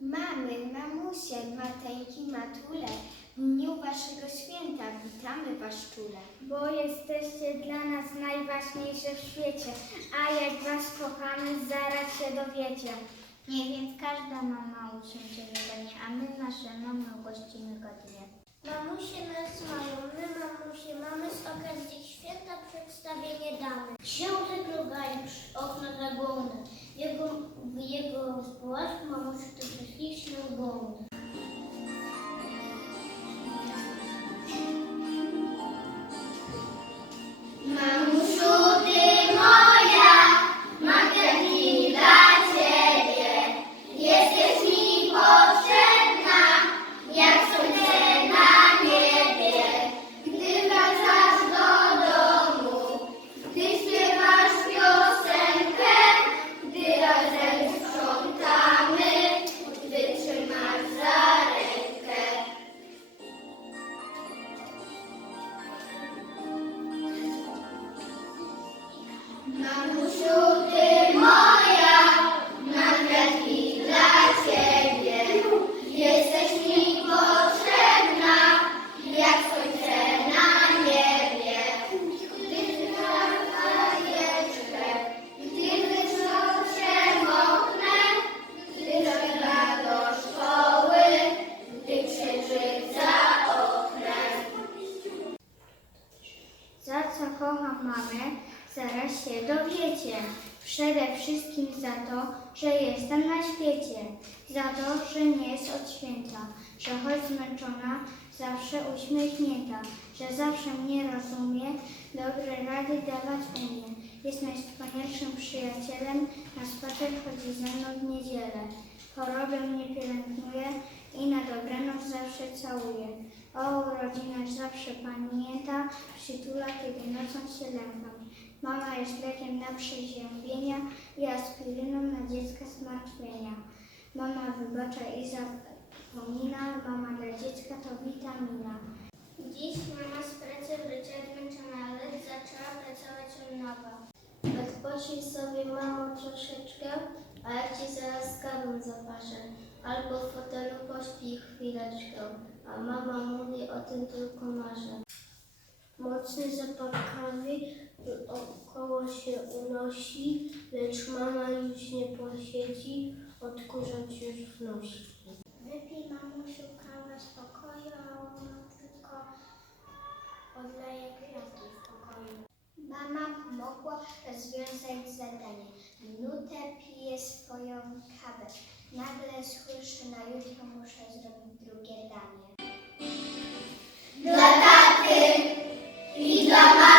Mamy, mamusie, mateńki, matule, w dniu waszego święta witamy was czule. Bo jesteście dla nas najważniejsze w świecie, a jak was kochamy, zaraz się dowiecie. Niech więc każda mama usiądzie wygodnie, a my nasze mamy ugościmy godnie. Mamusie nas mają, my mamusie mamy z okazji święta przedstawienie damy. Książę Grogajcz, okno zagłony, jego, w jego Плач, мамусю, ти психічно голоду. Mamę, zaraz się dowiecie. Przede wszystkim za to, że jestem na świecie. Za to, że nie jest od święta. Że choć zmęczona, zawsze uśmiechnięta. Że zawsze mnie rozumie, dobre rady dawać umie. Jest najwspanialszym przyjacielem, na spacer chodzi ze mną w niedzielę. Chorobę mnie pielęgnuje i na dobranoc zawsze całuje. O urodzinach zawsze pamięta, przytula, kiedy nocą się lękam. Mama jest lekiem na przeziębienia i aspiryną na dziecka zmartwienia. Mama wybacza i zapomina, mama dla dziecka to witamina. Dziś mama z pracy wróciła zmęczona, lecz zaczęła pracować od nowa. Odpocznij sobie mamo troszeczkę, a ja ci zaraz kawę zaparzę. Albo w fotelu pośpij chwileczkę, a mama mówi o tym tylko marzę. Mocny zapach kawy około się unosi, lecz mama już nie posiedzi, odkurzacz już wnosi. Wypij mamusiu kawę spokoju, a ona tylko odleje kwiatki w pokoju. Mama pomogła rozwiązać zadanie. Minutę jutro muszę zrobić drugie danie. Dla taty i dla mamy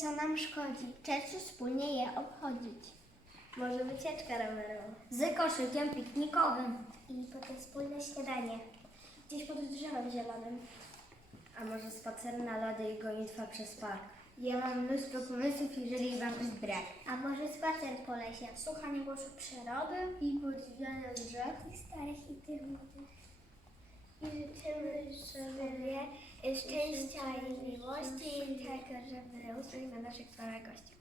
co nam szkodzi. Czerwcu wspólnie je obchodzić. Może wycieczka rowerowa. Z koszykiem piknikowym. I potem wspólne śniadanie. Gdzieś pod drzewem zielonym. A może spacer na lody i gonitwa przez park? Ja mam mnóstwo pomysłów, jeżeli wam ich brak. A może spacer po lesie. Słuchanie głosu przyrody. I podziwiania drzew. I starych i tych młodych. I życzymy sobie szczęścia i miłości i tego, żeby usłyszeć na naszych stałych gości.